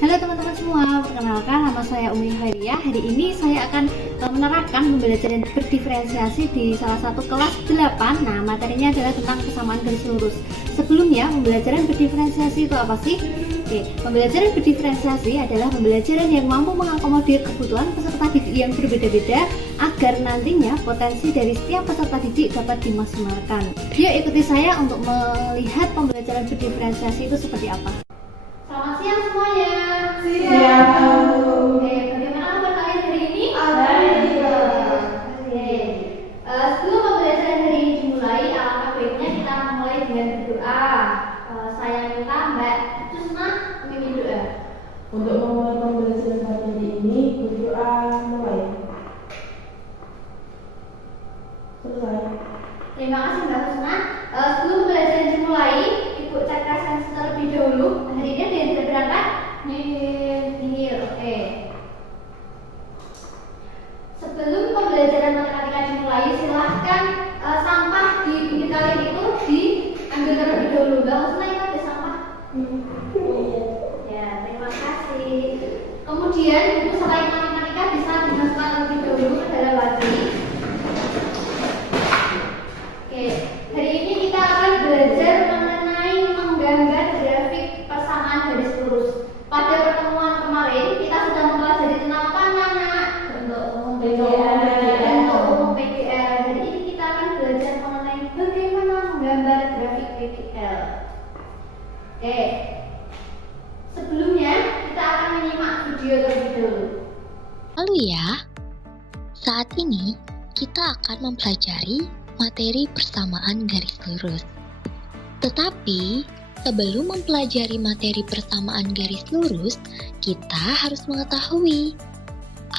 Halo teman-teman semua, perkenalkan nama saya Umi Khairia. Hari ini saya akan menerapkan pembelajaran berdiferensiasi di salah satu kelas 8. Nah, materinya adalah tentang kesamaan garis lurus. Sebelumnya, pembelajaran berdiferensiasi itu apa sih? Oke, pembelajaran berdiferensiasi adalah pembelajaran yang mampu mengakomodir kebutuhan peserta didik yang berbeda-beda agar nantinya potensi dari setiap peserta didik dapat dimaksimalkan. Yuk ikuti saya untuk melihat pembelajaran berdiferensiasi itu seperti apa. Selamat siang semuanya. Siap. Oke, bagaimana kabar kalian hari ini? Baik. Oke. Sebelum pembelajaran hari ini dimulai, alangkah baiknya kita memulai dengan berdoa. Saya minta Mbak Susna memimpin doa. Untuk memulai pembelajaran materi ini, berdoa mulai. Selesai. Terima kasih Mbak Susna. Sebelum pembelajaran dimulai, Ibu cek resensi terlebih dahulu. Hari ini ada yang sudah berangkat? Nihil. Oke. Sebelum pembelajaran matematika dimulai, silahkan sampah di pinggir kalian itu diambil terlebih dahulu. Mbak Susna itu ada sampah? Ya, terima kasih. Kemudian buku selain matematika bisa dimasukkan terlebih dahulu ke dalam wadah. Oke, hari ini kita akan belajar mengenai menggambar grafik persamaan garis lurus. Pada pertemuan kemarin kita sudah mempelajari tentang apa anak-anak? Bentuk umum PGL. Hari ini kita akan belajar mengenai bagaimana menggambar grafik PGL. Oke. Sebelumnya kita akan menyimak video terlebih dahulu. Halo ya, saat ini kita akan mempelajari materi persamaan garis lurus. Tetapi, sebelum mempelajari materi persamaan garis lurus, kita harus mengetahui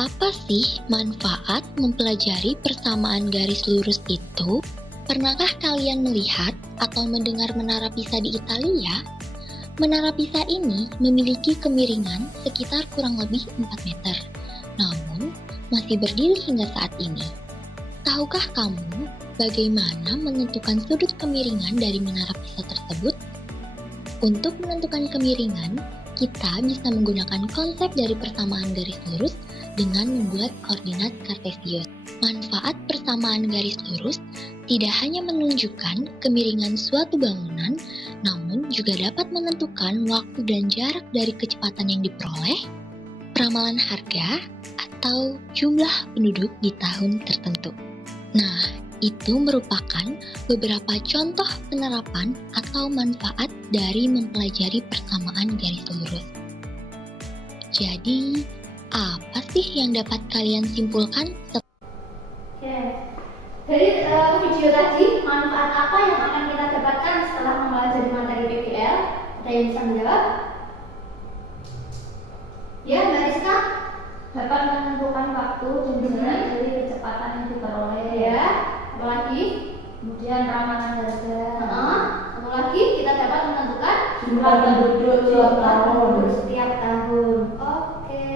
apa sih manfaat mempelajari persamaan garis lurus itu? Pernahkah kalian melihat atau mendengar menara Pisa di Italia? Menara Pisa ini memiliki kemiringan sekitar kurang lebih 4 meter, namun masih berdiri hingga saat ini. Tahukah kamu bagaimana menentukan sudut kemiringan dari menara Pisa tersebut? Untuk menentukan kemiringan, kita bisa menggunakan konsep dari persamaan garis lurus dengan membuat koordinat kartesius. Manfaat persamaan garis lurus tidak hanya menunjukkan kemiringan suatu bangunan, namun juga dapat menentukan waktu dan jarak dari kecepatan yang diperoleh, peramalan harga, atau jumlah penduduk di tahun tertentu. Nah, itu merupakan beberapa contoh penerapan atau manfaat dari mempelajari persamaan garis lurus. Jadi, apa sih yang dapat kalian simpulkan? Dari video tadi, manfaat apa yang akan kita dapatkan setelah mempelajari materi PGL? Ada yang bisa menjawab? Ya, Mbak Rizka? Dapat menentukan waktu dan jarak dari kecepatan yang diperoleh. Ya, apa lagi? Kemudian ramalan harga. Apa lagi? Kita dapat menentukan Jumlah penduduk tiap tahun. setiap tahun. Oke.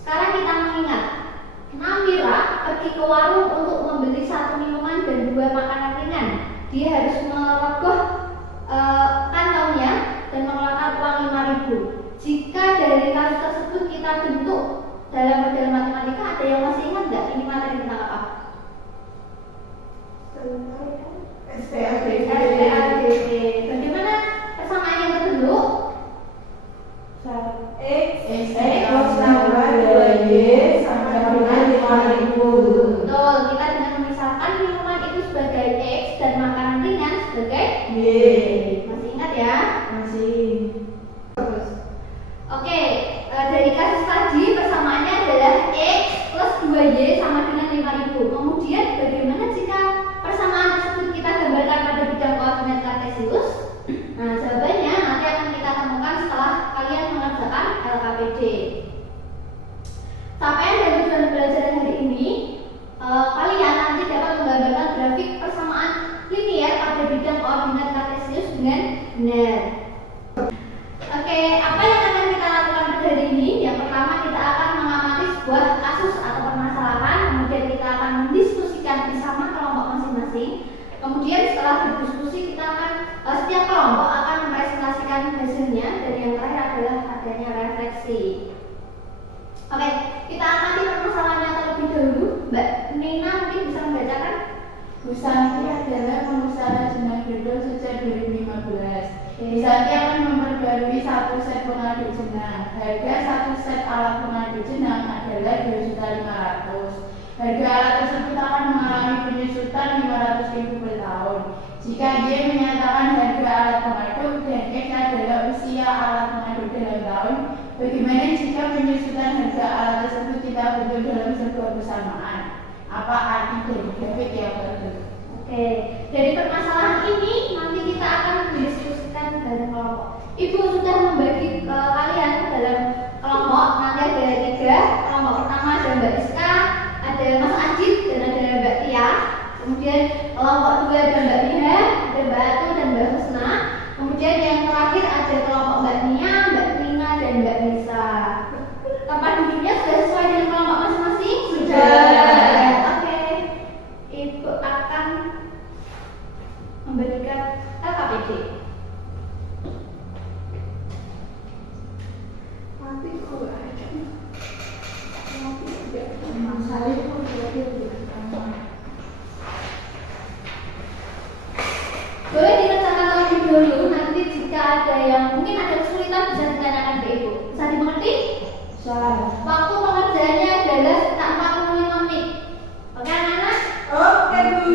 Sekarang kita mengingat, Namira pergi ke warung untuk membeli 1 minuman dan 2 makanan ringan. Dia harus merogoh kantongnya dan mengeluarkan uang 5.000. Jika dari kasus tersebut kita bentuk dalam model matematika, ada yang masih ingat nggak ini materi tentang apa? SPADV. Bagaimana persamaan yang terbentuk? X tambah 2Y sama dengan 5.000. Betul, kita dengan memisahkan minuman itu sebagai X dan makanan ringan sebagai Y. Masih ingat ya? Masih. Oke, dari kasus tadi persamaannya adalah X plus 2Y sama dengan 5.000. Kemudian bagaimana jika persamaan tersebut kita gambarkan pada bidang koordinat kartesius? Nah, jawabannya nanti akan kita temukan setelah kalian mengerjakan LKPD. Capaian dan tujuan pembelajaran hari ini, kalian nanti dapat menggambarkan grafik persamaan linear pada bidang koordinat kartesius dengan benar. Oke, apa yang akan kita lakukan pada hari ini? Yang pertama, kita akan mengamati sebuah kasus atau permasalahan. Kemudian kita akan mendiskusikan bersama kelompok masing-masing. Kemudian setelah berdiskusi, kita akan setiap kelompok akan mempresentasikan hasilnya. Dan yang terakhir adalah adanya frekuensi. Oke, kita amati permasalahannya terlebih dahulu. Mbak Nina mungkin bisa membacakan. Bu Santi adalah pengusaha jenang dodol sejak 2015. Bu Santi akan memperbarui satu set pengaduk jenang. Harga satu set alat pengaduk jenang adalah 2.500.000. Harga alat tersebut akan mengalami penyusutan 500.000 per tahun. Jika dia menyatakan harga alat pengaduk dan X adalah usia alat pengaduk dalam tahun, bagaimana jika penyusutan harga alat tersebut tidak betul dalam sebuah bersamaan? Apa arti dari grafik yang betul? Oke, dari permasalahan ini nanti kita akan mendiskusikan dalam kelompok. Ibu sudah membagi ke kalian dalam kelompok. Nanti ada 3. Kelompok pertama ada Mbak Iska, ada Mas Ajit, dan ada Mbak Tia. Kemudian kelompok 2 ada Mbak Nia, ada Mbak Atu dan Mbak Husna. Kemudian yang terakhir ada kelompok Mbak Nia, Mbak Nina, dan Mbak Nisa. Tempat duduknya sudah sesuai dengan kelompok masing-masing? Sudah. Oke, Ibu akan memberikan LKPD. Tapi kalau ada tidak masalah itu Boleh dikerjakan terlebih dahulu. Nanti jika ada yang mungkin ada kesulitan bisa ditanyakan ke Ibu. Bisa dimengerti? salah. Waktu pengerjaannya adalah sekitar 45 menit. Oke anak-anak? Oke Bu.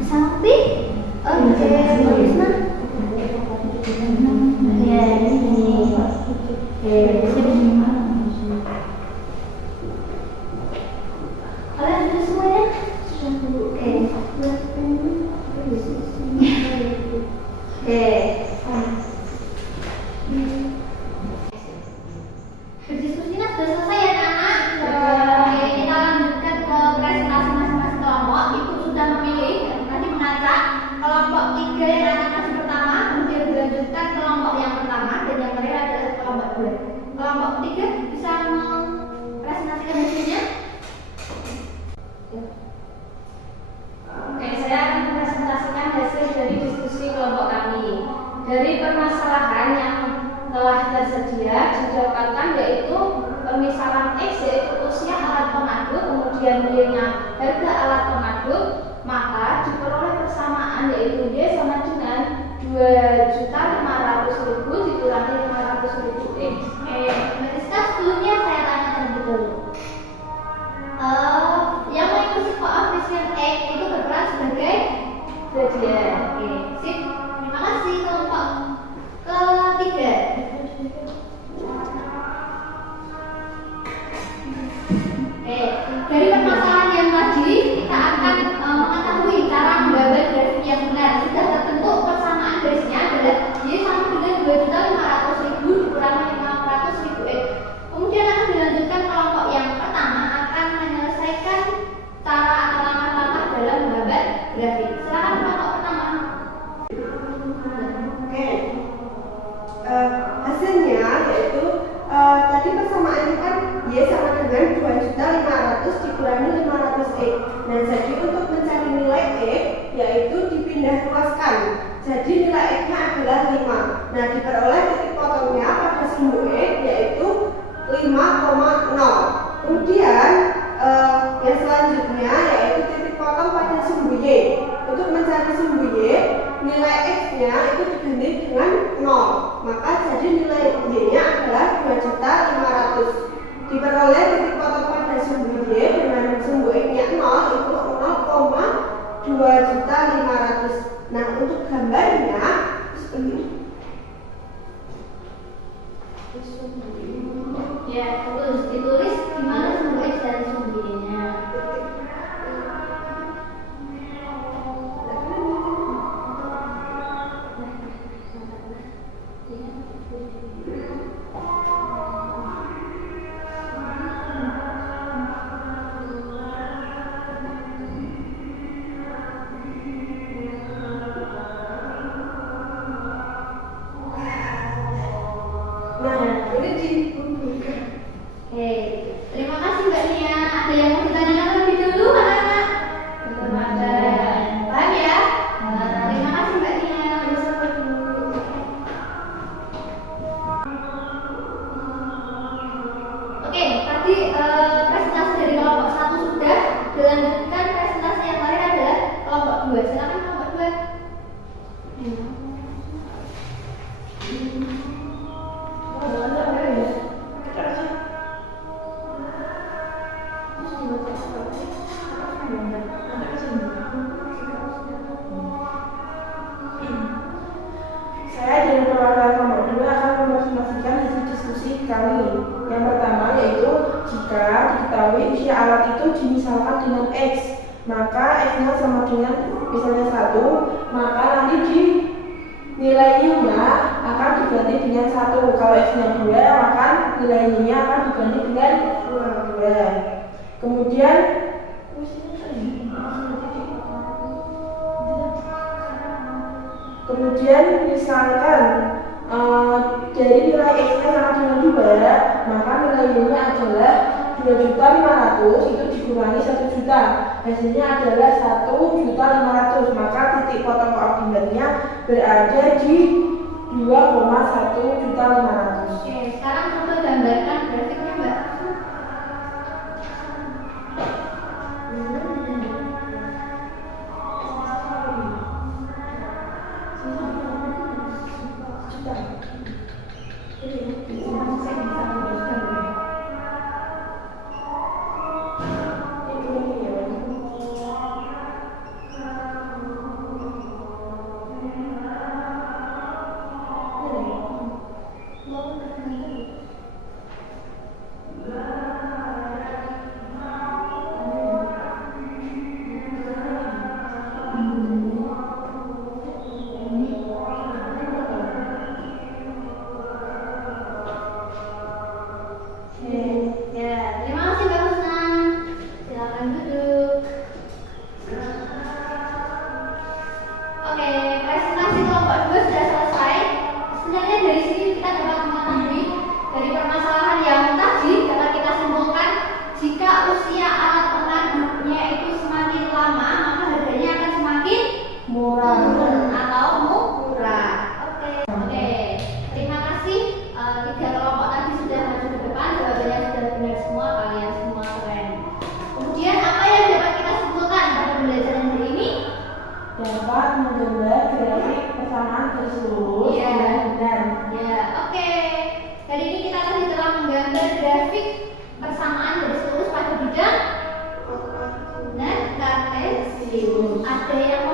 Bisa ngerti? Oke, bagus nah. Ya, ini. Oke, kalian sudah semuanya? Oke. Berdiskusinya sudah selesai ya anak-anak? Oke, kita lanjutkan ke presentasi masing-masing kelompok. Ibu sudah memilih tadi mengacak kelompok 3 yang akan masuk pertama, kemudian dilanjutkan kelompok yang pertama, dan yang terakhir adalah kelompok 2. Kelompok 3 bisa mempresentasikan hasilnya? Oke, saya akan mempresentasikan hasil dari diskusi kelompok kami. Dari permasalahan yang telah tersedia dijabarkan yaitu pemisahan X yaitu usia alat pengaduk, kemudian Y-nya harga alat pengaduk, maka diperoleh persamaan yaitu Y sama dengan 2.500.000 dikurangi 500.000 X. Mariska, sebelumnya saya tanya terlebih dahulu. Yang mengikuti koefisien X itu berperan sebagai gradien. Oke, sip. Terima kasih. Kelompok ketiga. Dari permasalahan yang tadi kita akan mengetahui cara menggambar grafik yang benar. Sudah terbentuk persamaan garisnya adalah Y sama dengan 2.500.000 dikurangi 500.000 X. Kemudian akan dilanjutkan kelompok yang pertama akan menyelesaikan cara atau langkah-langkah dalam menggambar grafik. Silakan kelompok pertama. Oke, hasilnya yaitu tadi persamaannya kan Y sama dengan 2.500.000 dikurangi 500X. Nah, jadi untuk mencari nilai X yaitu dipindah luaskan. Jadi nilai X-nya adalah 5. Nah, diperoleh titik potongnya pada sumbu X yaitu 5,0. Kemudian yang selanjutnya yaitu titik potong pada sumbu Y. Untuk mencari sumbu Y, nilai X-nya itu diganti dengan 0. Maka jadi nilai Y-nya adalah 2.500.000. Diperoleh titik potong pada sumbu Y dengan sumbu X-nya 0 itu 0,2.500.000. Nah, untuk gambarnya seperti ini. Ya, terus ditulis di mana sumbu X dan sumbu Y-nya. Jika diketahui usia alat itu dimisalkan dengan X, maka X-nya sama dengan misalnya 1, maka nanti di nilai Y-nya akan diganti dengan 1. Kalau X-nya 2, maka nilai Y-nya akan diganti dengan 2. Kemudian misalkan dari nilai X-nya sama dengan 2, maka nilai Y-nya adalah 2.500.000, itu dikurangi 1 juta, hasilnya adalah 1.500.000, maka titik potong koordinatnya berada di 2,1.500.000. Oke, sekarang coba gambarkan grafiknya, Mbak. Ya, terima kasih Mbak Husna. Silakan duduk. Oke, presentasi kelompok 2 sudah selesai. Sebenarnya dari sini kita dapat mengetahui dari permasalahan yang tadi dapat kita simpulkan jika usia alat pengaduknya itu semakin lama, maka harganya akan semakin Murah. atau murah. Oke. Terima kasih. 3 kelompok tadi sudah maju ke depan, jawabannya sudah benar semua, kalian semua keren. Kemudian apa yang dapat kita simpulkan pada pembelajaran hari ini? Dapat menggambar grafik persamaan garis lurus Iya. dengan benar. Ya, oke. Hari ini kita tadi telah menggambar grafik persamaan garis lurus pada bidang benar kartesius. Ada yang